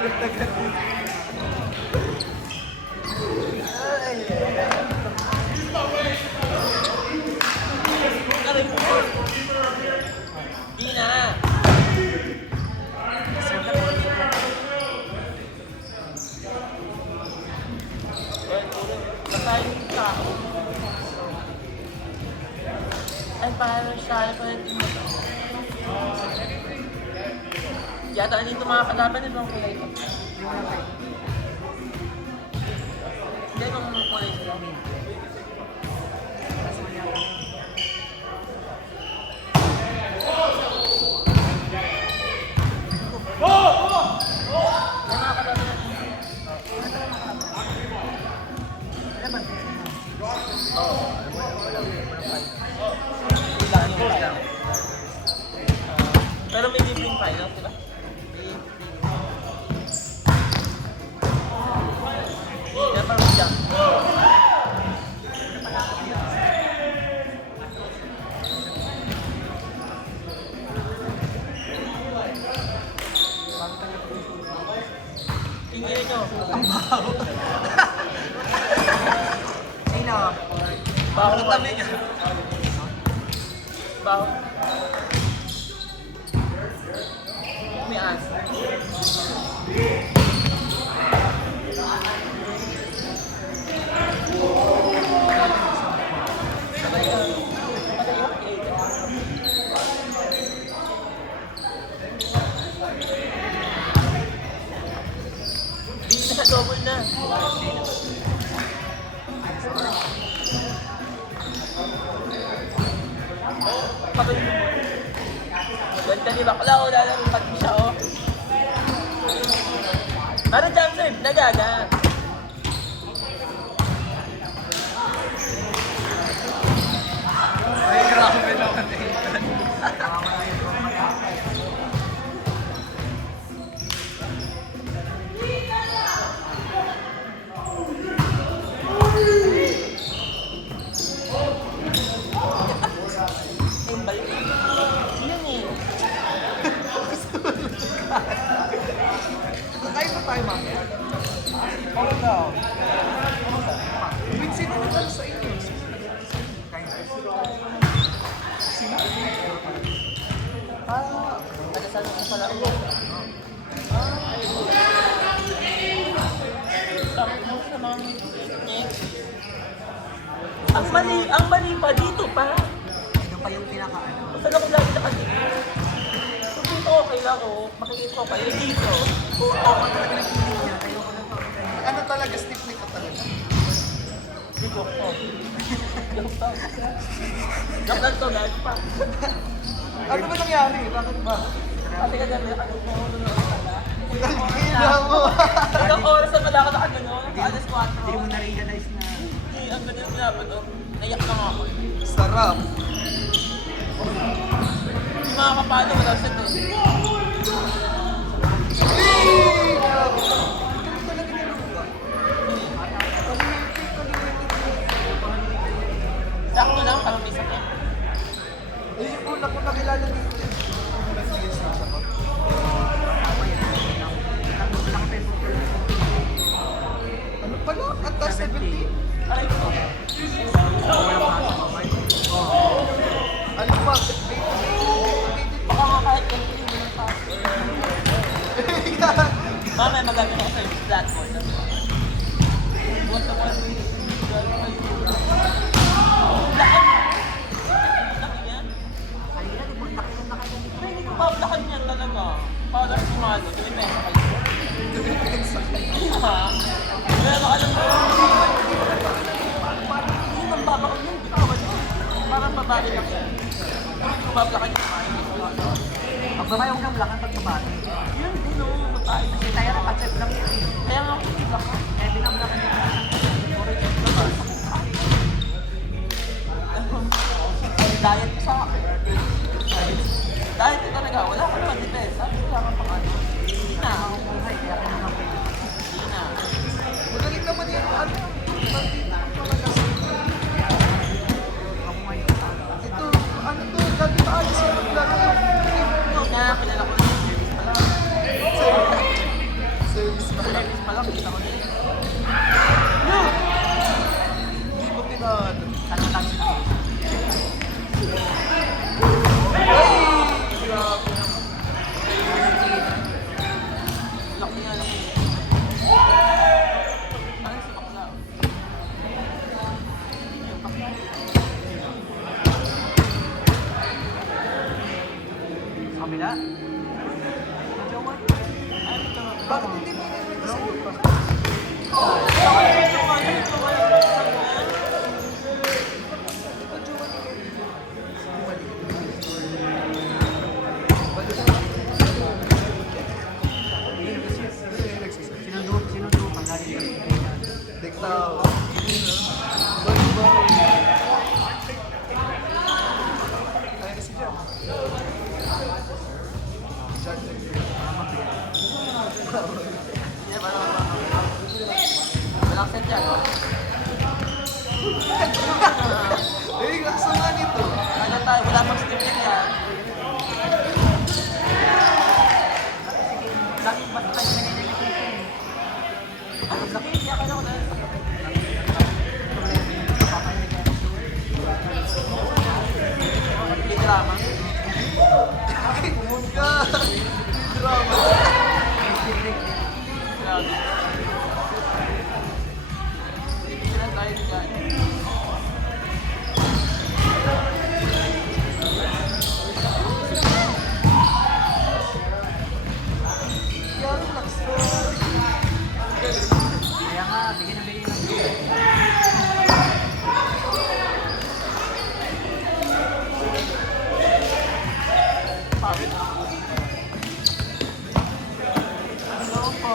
Di na. Ay, parang siya. Yata dito mga kalaban nito ang kulay ko. Hindi ko mga kulay sila. Pero may libreng finals, diba? Kaya parang dyan. Tingin nyo. Ang baho. Ay na. Baho na kami niya. Baho. May as. Bili na double na. Pagod mo. Ganda ni bakla o lalaro pati siya o. Ano jump serve? Nagaga. Ay, grabe naman eh. Kakain pa tayo, ma'am. Oo daw. Wait, sino nagkano sa inyo? Sino? Nagasan ko pala ako. Ang mali pa dito pa. Ito pa yung pinakaano. Saan ako lagi nakadito? So dito okay lang o. Makikita ko kayo dito. Ako talaga nagpilit niya. Ayoko na pa. Ano talaga? Stiff neck ka talaga? Dito ko. Joke lang. Joke lang to, guys pa. Ano ba nangyari? Bakit ba? Kasi kagabi, ano ko, Gila mo! ilang oras na pala ako nakagano, alas 4. Hindi mo na-realize na Hindi, ang ganyan dapat oh. Naiyak na nga ako. sarap. Yung mga kapalo ko daw siya to. Sakto lang, parang may sakit. Ayun yung una ko nakilala dito. Ano pala? Ang taas 17? Aray ko. Ano pa? Baka nga kahit ganito yung mga paso. Mamaya magamit ako sa blackboard. Buwan na buwan. Laki. Laki yan. Hindi ko bablakan yan talaga. Para si Mano, tumitay sa kayo. Ha? Kaya baka lang mo. Hindi man bablakan yan. Bitawan mo. Parang babae lang yan. Hindi ko bablakan yan. Ang babae yung nablakan pag babae. Yun, no, babae. Kasi tayo na concept lang yun. Kaya nga ako bablakan. Kaya binablakan niya. Diet ko sa akin. Diet ko talaga. Wala ka naman depensa. Wala ka pang ano. Hindi na. Hindi na. Magaling naman yan. Ano? Ito, ano to? Dati tayo siya maglaro. Hindi na. Kilala ko na yung series pala. Bakit hindi mo narinig sa'yo? Sinundo pa galing Diktaw. Ay, kasi dyan. Walang set yan. Eh, kaso nga nito. Ano tayo? Wala pang script yan. Laki ba tayo nag-editing? Ano laki? Kaya ka na ako dahil. Hindi drama. Drama. Grabe. Sila tayo dyan. Yan, laksa. Kaya nga, bigyan na bigyan lang. Hello po.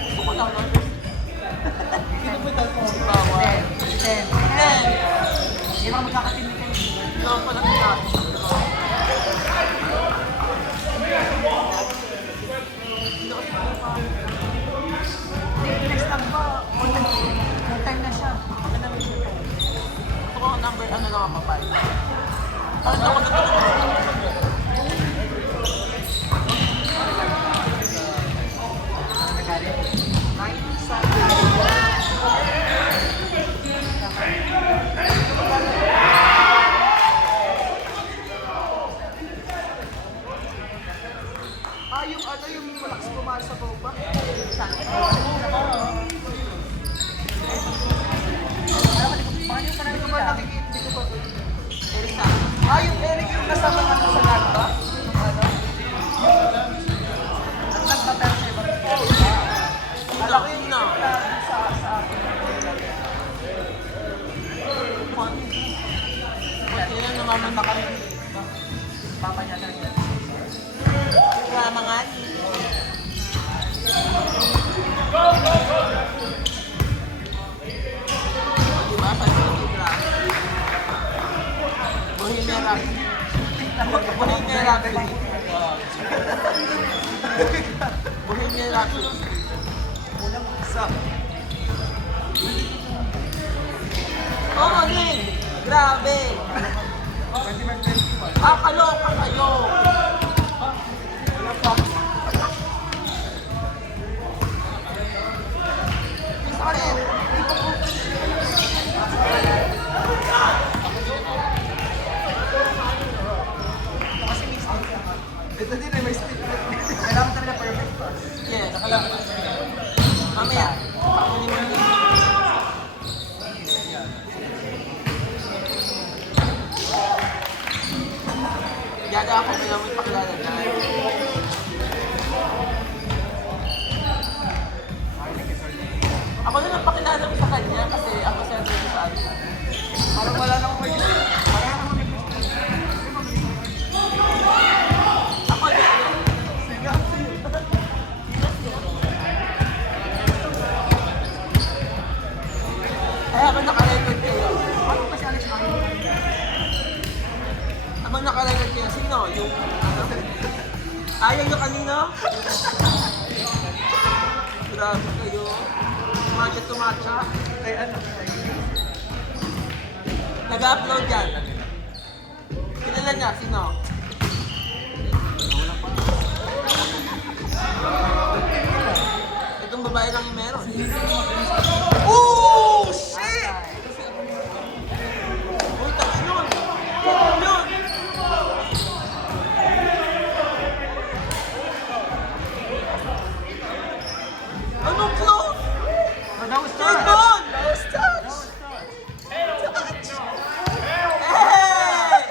Gusto ko lang nun. Bawal. Ten. Ten. Hindi ba magkakatindi kayo? Ikaw pala ka. Hindi, next time ba? Full time na siya. Gusto ko ang number, ano lang ang papay. Ano ako dito? Nagalit. Ah, yung ano, yung malakas kumain sa boba? Paano yung Hindi ko ba nakikita? Hindi ko ba? Erika. Ah, yung Eric yung kasama ka sa Lagba? Yung ano? Ang nagpapel sa ibang Alam ko yun na. Sa akin. Kasi yun, namamanda kami. papa niya talaga. Kaya mga ni. Diba? Sabi ko diba? Bohemian Rhapsody. Bohemian Rhapsody. Bohemian Rhapsody. Unang isa. Oh, Lin! Grabe! Ah, kaloka kayo! Isa ka rin! Ito din eh, may stick. Kailangan talaga perfect pa. Yes, kaloka. Mamaya, pakunin mo yun. Yada ako, kailangan mo ipakilala na. Ako na lang pakilala mo sa kanya kasi ako sensor ko sa ano. Parang wala nang may Ako din. Ay, habang naka-record kayo. Paano ba si Alex Mayo? Habang naka-record kayo, sino? Yung ano? Ayaw nyo kanina? Grabe kayo. Tumatsa. ay ano. Nag-upload yan. Kilala niya, sino? Itong babae lang yung meron. Oh, shit! Uy, tapos yun! Tapos yun! Anong close? Oh, that was Turn touch. on! That was touch! Hey!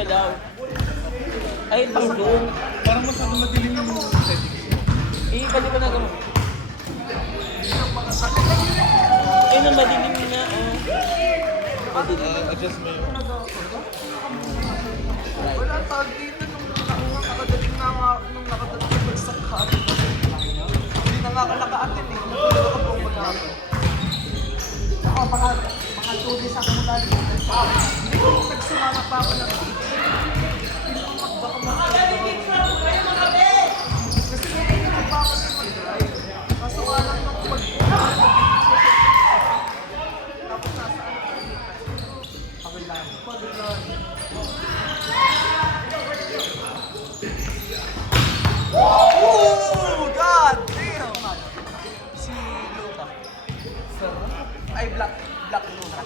ka daw. Ay, doon. Parang masyado madilim yung settings. Eh, balik ko na gamot. Ay, nang madilim na. Adjust mo yung... Wala tawag dito nung nakadating na nga, nung nakadating na bagsak ka. Hindi na nga ka naka-attend eh. Wala ka pong wala ako. Ako, baka 2 days ako mula dito. Hindi ko nagsumama pa ako ng teach. Hindi ko baka mag-drive. Kasi hindi ko pa ako na mag-drive. Kaso nga lang nung tapos nasa ano ko dito. Paglalan. Paglalan. Oh, God damn! Si Luca. Ay, Black Luca.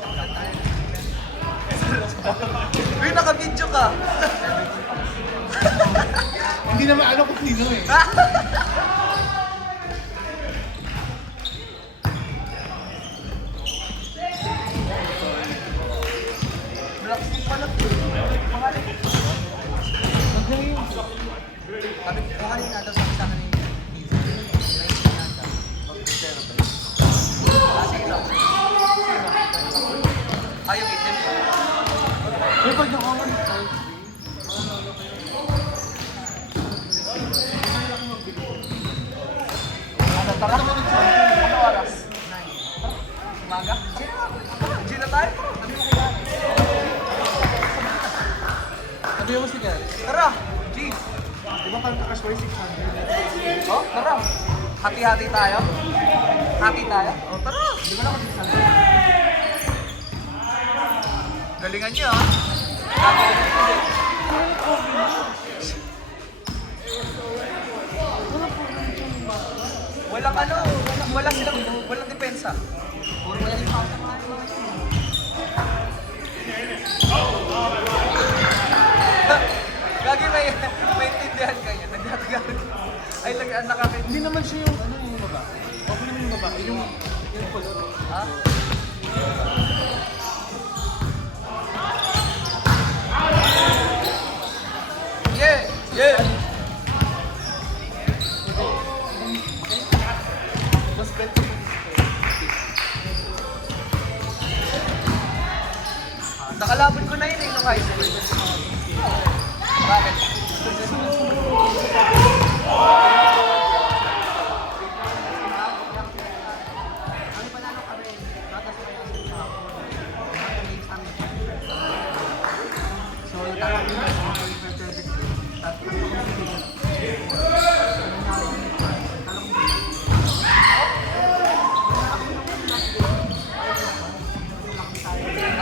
Uy, naka-video ka. Hindi naman alam kung sino eh. Black Steel pala. Pangalan. Sabi ko kanina daw sabi sa akin ni Vivo. 19 yata. Sige lang. Ayaw itim. Ay, pag nakaman. Tara naman ito. Ano oras? 9. Umaga? Gina na tayo. Sabi mo si Gary. Tara! G! Di ba parang kakasway 600? Oh, tara! Hati-hati tayo? Hati tayo? Oh, tara! Di ba naman 600? Galingan niyo ah! Walang ano, walang depensa. Gagi may intindihan ka niya, nagtatagalog. Ay, nakakit. Hindi naman siya yung ano yung baba. Okay naman yung baba. Yung kulot. Ha? Yeah! Yeah! Mas better mo. Nakalaban ko na yun eh, nung high school. Bakit?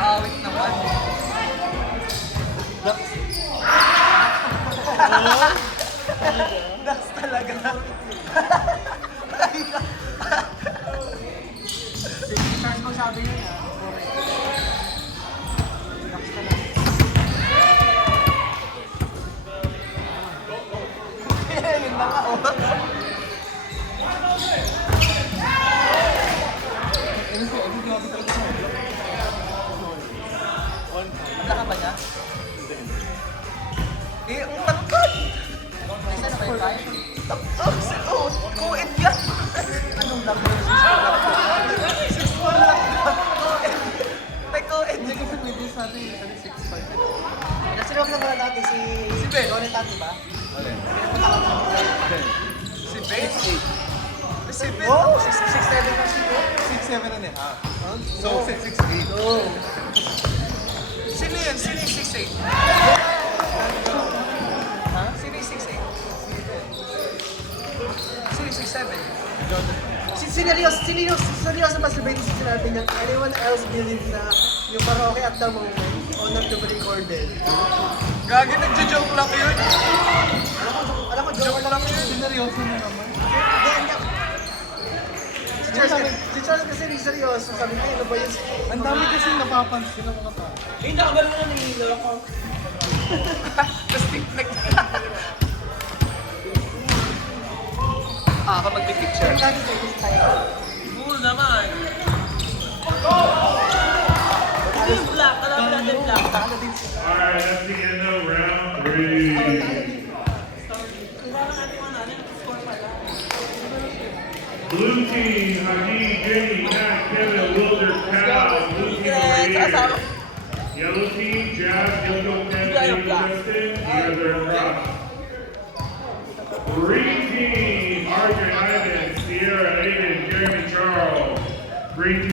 Awit naman. Dax talaga. Si Charles mo sabi yun ah. Dax talaga. Yun na nga oh. Ano siya? Ano grabe talaga sa mga? Wala ka ba niya? Eh, ang tangkad! Isa na kayo tayo? Oh, co-ed yan! Anong lang yun? 6'1 lang yan! May co-ed Hindi kasi pwede sa atin. 6'5". Kasi lang muna natin si Ben. Doon natin ba? Si Ben? Si Ben? Oh, 6'7 na si Ben. 6'7 and a half. So, 6'8". Oh. Sino yun? Sino yung 6'8? Ha? Sino yung 6'8? Sino yung 6'7? Seryoso ba sabihin sa sinabi niya, anyone else believe na yung karaoke at the moment, honor to be recorded? Gagi, nagjo-joke lang yun. Alam ko, joke lang yun. Sineryoso na naman. Si Charles kasi hindi seryoso. Sabi niya, ano ba yun? Ang dami kasi napapansin ng mga tao. Eh, nakagano na nangihilo ako. Tapos tic-tac. Ako magpipicture. Cool naman. Hindi yung black. Alam natin black. Alright, let's begin the Three. Blue team, Haji, Jamie, Matt, Kevin, Wilder, Cal. Blue team over here. Yellow team, Jazz, Yoko, Kevin, Justin. You guys are in cross. Green team, Arjun, Ivan, Sierra, Aiden, Jeremy, Charles. Green team.